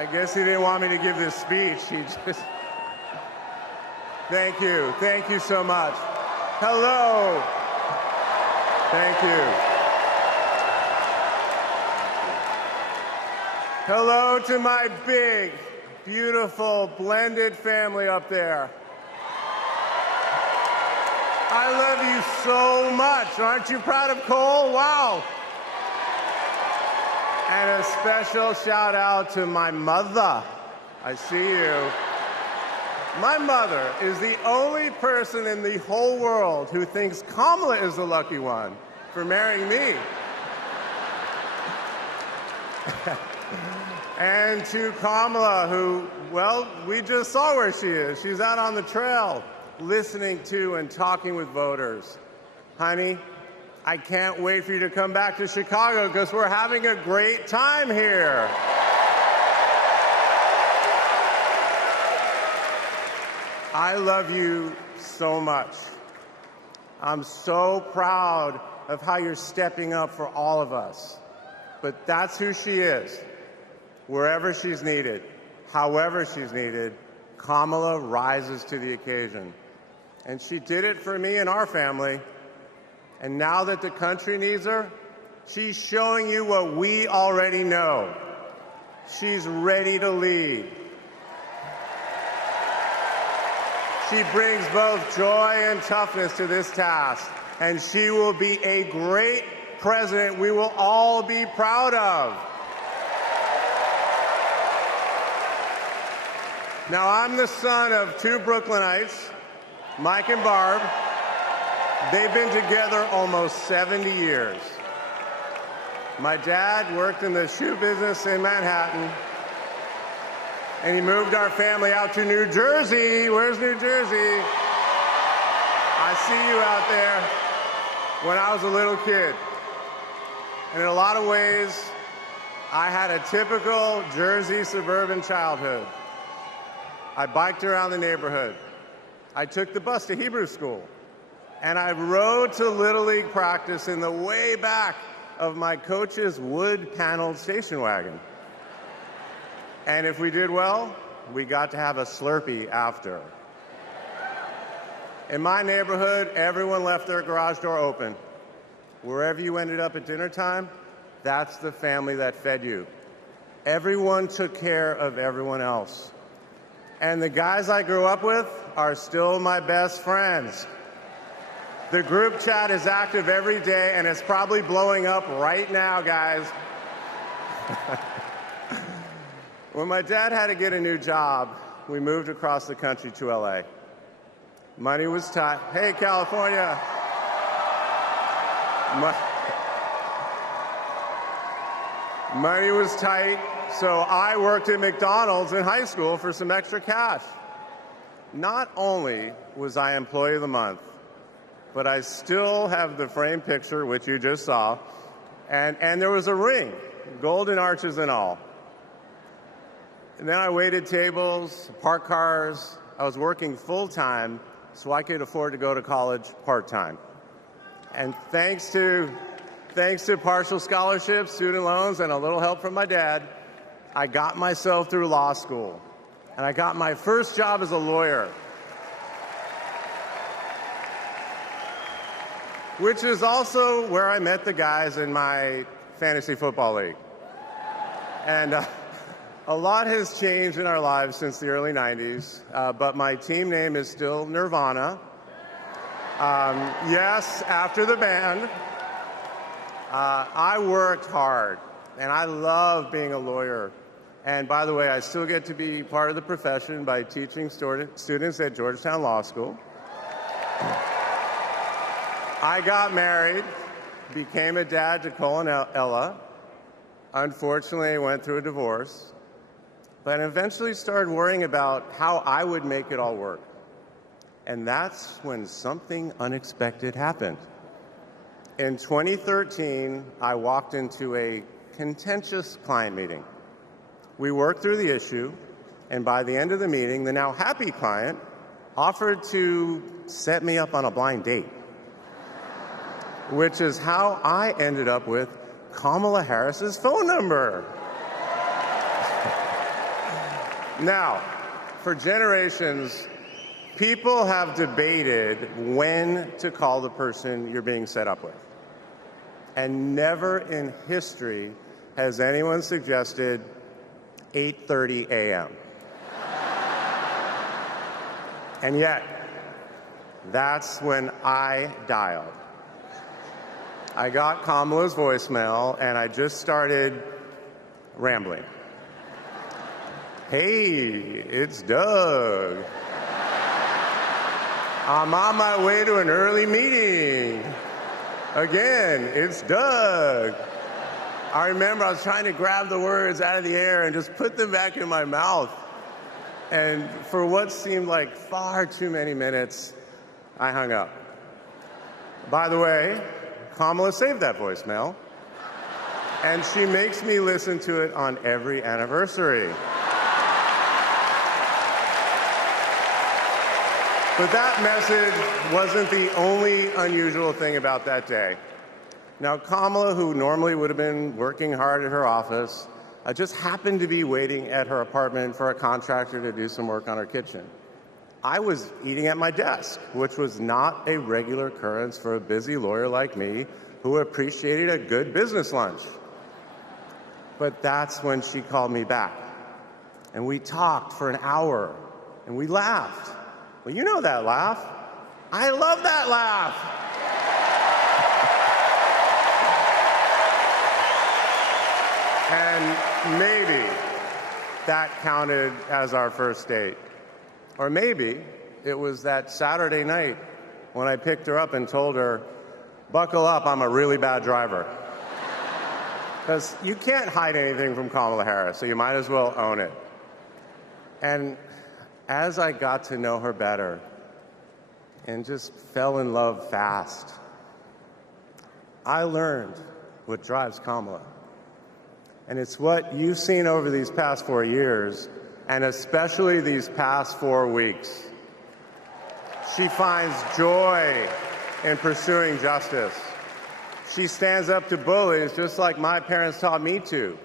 I guess he didn't want me to give this speech. He just... Thank you. Thank you so much. Hello. Thank you. Hello to my big, beautiful, blended family up there. I love you so much. Aren't you proud of Cole? Wow. And a special shout out to my mother. I see you. My mother is the only person in the whole world who thinks Kamala is the lucky one for marrying me. And to Kamala, who, well, we just saw where she is. She's out on the trail listening to and talking with voters. Honey, I can't wait for you to come back to Chicago because we're having a great time here. I love you so much. I'm so proud of how you're stepping up for all of us. But that's who she is. Wherever she's needed, however she's needed, Kamala rises to the occasion. And she did it for me and our family. And now that the country needs her, she's showing you what we already know. She's ready to lead. She brings both joy and toughness to this task, and she will be a great president we will all be proud of. Now, I'm the son of two Brooklynites, Mike and Barb. They've been together almost 70 years. My dad worked in the shoe business in Manhattan, and he moved our family out to New Jersey. Where's New Jersey? I see you out there. When I was a little kid. And in a lot of ways, I had a typical Jersey suburban childhood. I biked around the neighborhood. I took the bus to Hebrew school. And I rode to Little League practice in the way back of my coach's wood-paneled station wagon. And if we did well, we got to have a Slurpee after. In my neighborhood, everyone left their garage door open. Wherever you ended up at dinner time, that's the family that fed you. Everyone took care of everyone else. And the guys I grew up with are still my best friends. The group chat is active every day, and it's probably blowing up right now, guys. When my dad had to get a new job, we moved across the country to LA. Money was tight. Hey, California. Money was tight, so I worked at McDonald's in high school for some extra cash. Not only was I Employee of the Month, but I still have the framed picture, which you just saw, and there was a ring, golden arches and all. And then I waited tables, parked cars. I was working full-time so I could afford to go to college part-time. And thanks to partial scholarships, student loans, and a little help from my dad, I got myself through law school. And I got my first job as a lawyer, which is also where I met the guys in my fantasy football league. And a lot has changed in our lives since the early 90s, but my team name is still Nirvana. Yes, after the band. I worked hard, and I love being a lawyer. And by the way, I still get to be part of the profession by teaching students at Georgetown Law School. I got married, became a dad to Cole and Ella. Unfortunately, I went through a divorce, but eventually started worrying about how I would make it all work. And that's when something unexpected happened. In 2013, I walked into a contentious client meeting. We worked through the issue, and by the end of the meeting, the now happy client offered to set me up on a blind date, which is how I ended up with Kamala Harris's phone number. Now, for generations, people have debated when to call the person you're being set up with. And never in history has anyone suggested 8:30 a.m. And yet, that's when I dialed. I got Kamala's voicemail, and I just started rambling. Hey, it's Doug. I'm on my way to an early meeting. Again, it's Doug. I remember I was trying to grab the words out of the air and just put them back in my mouth. And for what seemed like far too many minutes, I hung up. By the way, Kamala saved that voicemail, and she makes me listen to it on every anniversary. But that message wasn't the only unusual thing about that day. Now, Kamala, who normally would have been working hard at her office, just happened to be waiting at her apartment for a contractor to do some work on her kitchen. I was eating at my desk, which was not a regular occurrence for a busy lawyer like me who appreciated a good business lunch. But that's when she called me back. And we talked for an hour, and we laughed. Well, you know that laugh. I love that laugh. And maybe that counted as our first date. Or maybe it was that Saturday night when I picked her up and told her, buckle up, I'm a really bad driver. Because you can't hide anything from Kamala Harris, so you might as well own it. And as I got to know her better and just fell in love fast, I learned what drives Kamala. And it's what you've seen over these past 4 years, and especially these past 4 weeks. She finds joy in pursuing justice. She stands up to bullies just like my parents taught me to.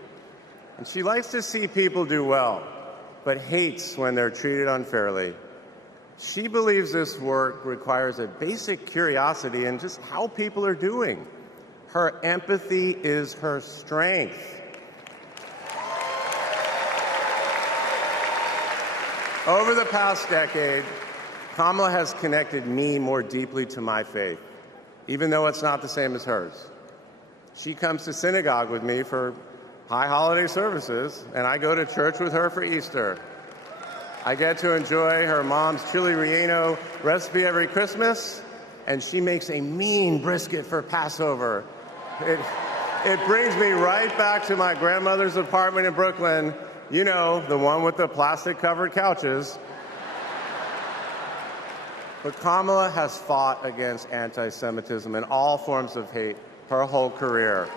And she likes to see people do well, but hates when they're treated unfairly. She believes this work requires a basic curiosity in just how people are doing. Her empathy is her strength. Over the past decade, Kamala has connected me more deeply to my faith, even though it's not the same as hers. She comes to synagogue with me for high holiday services, and I go to church with her for Easter. I get to enjoy her mom's chili relleno recipe every Christmas, and she makes a mean brisket for Passover. It brings me right back to my grandmother's apartment in Brooklyn, you know, the one with the plastic-covered couches. But Kamala has fought against anti-Semitism and all forms of hate her whole career.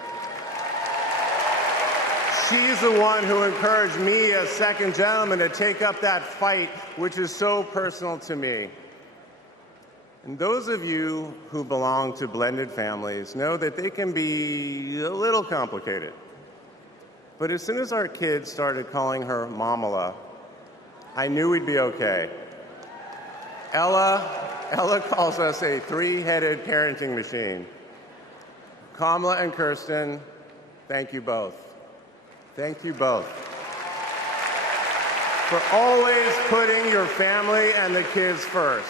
She's the one who encouraged me as second gentleman to take up that fight, which is so personal to me. And those of you who belong to blended families know that they can be a little complicated. But as soon as our kids started calling her Mamala, I knew we'd be okay. Ella calls us a three-headed parenting machine. Kamala and Kirsten, thank you both. Thank you both for always putting your family and the kids first.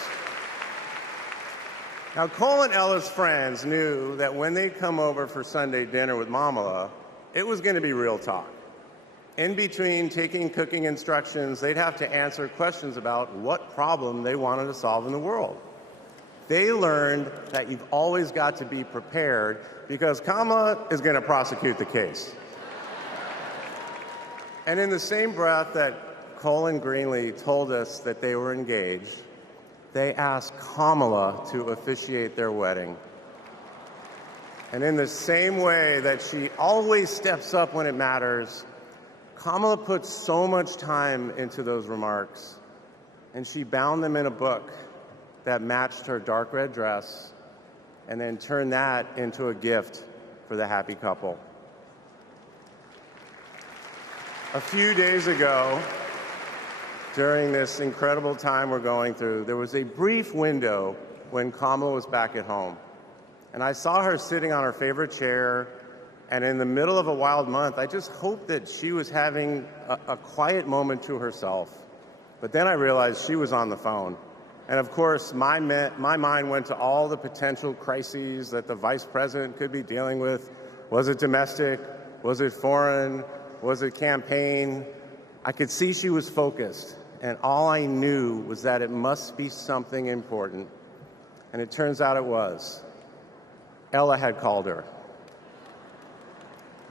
Now, Cole and Ella's friends knew that when they'd come over for Sunday dinner with Mamala, it was going to be real talk. In between taking cooking instructions, they'd have to answer questions about what problem they wanted to solve in the world. They learned that you've always got to be prepared because Kamala is going to prosecute the case. And in the same breath that Cole and Greenlee told us that they were engaged, they asked Kamala to officiate their wedding. And in the same way that she always steps up when it matters, Kamala put so much time into those remarks, and she bound them in a book that matched her dark red dress, and then turned that into a gift for the happy couple. A few days ago, during this incredible time we're going through, there was a brief window when Kamala was back at home. And I saw her sitting on her favorite chair, and in the middle of a wild month, I just hoped that she was having a quiet moment to herself. But then I realized she was on the phone. And of course, my mind went to all the potential crises that the vice president could be dealing with. Was it domestic? Was it foreign? Was it campaign? I could see she was focused, and all I knew was that it must be something important. And it turns out it was. Ella had called her.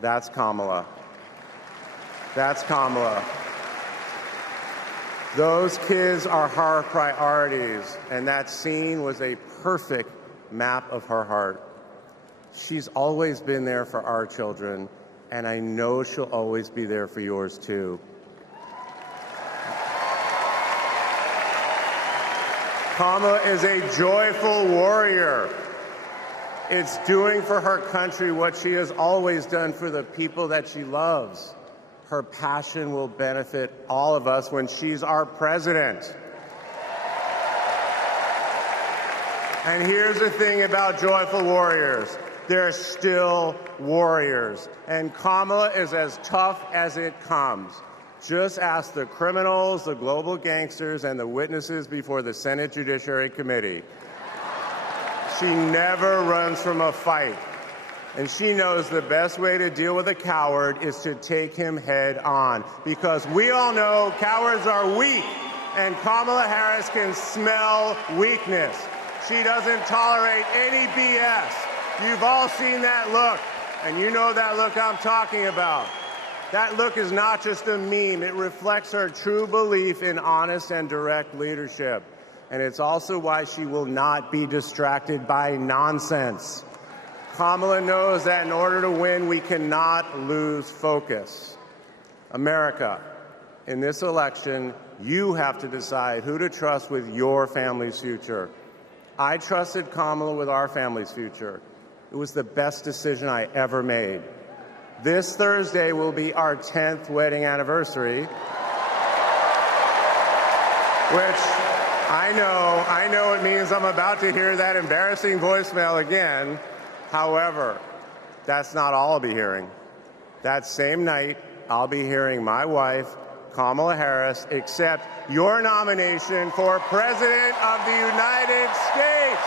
That's Kamala. That's Kamala. Those kids are her priorities, and that scene was a perfect map of her heart. She's always been there for our children, and I know she'll always be there for yours too. Kamala is a joyful warrior. It's doing for her country what she has always done for the people that she loves. Her passion will benefit all of us when she's our president. And here's the thing about joyful warriors. They're still warriors. And Kamala is as tough as it comes. Just ask the criminals, the global gangsters, and the witnesses before the Senate Judiciary Committee. She never runs from a fight. And she knows the best way to deal with a coward is to take him head on. Because we all know cowards are weak, and Kamala Harris can smell weakness. She doesn't tolerate any BS. You've all seen that look, and you know that look I'm talking about. That look is not just a meme. It reflects her true belief in honest and direct leadership. And it's also why she will not be distracted by nonsense. Kamala knows that in order to win, we cannot lose focus. America, in this election, you have to decide who to trust with your family's future. I trusted Kamala with our family's future. It was the best decision I ever made. This Thursday will be our 10th wedding anniversary, which I know it means I'm about to hear that embarrassing voicemail again. However, that's not all I'll be hearing. That same night, I'll be hearing my wife, Kamala Harris, accept your nomination for President of the United States.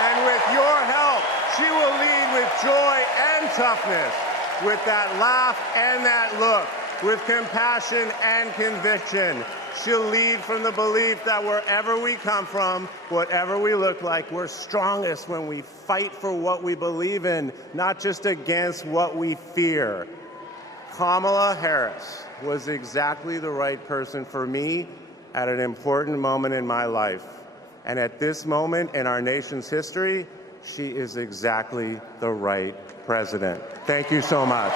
And with your help, she will lead with joy and toughness, with that laugh and that look, with compassion and conviction. She'll lead from the belief that wherever we come from, whatever we look like, we're strongest when we fight for what we believe in, not just against what we fear. Kamala Harris was exactly the right person for me at an important moment in my life. And at this moment in our nation's history, she is exactly the right president. Thank you so much.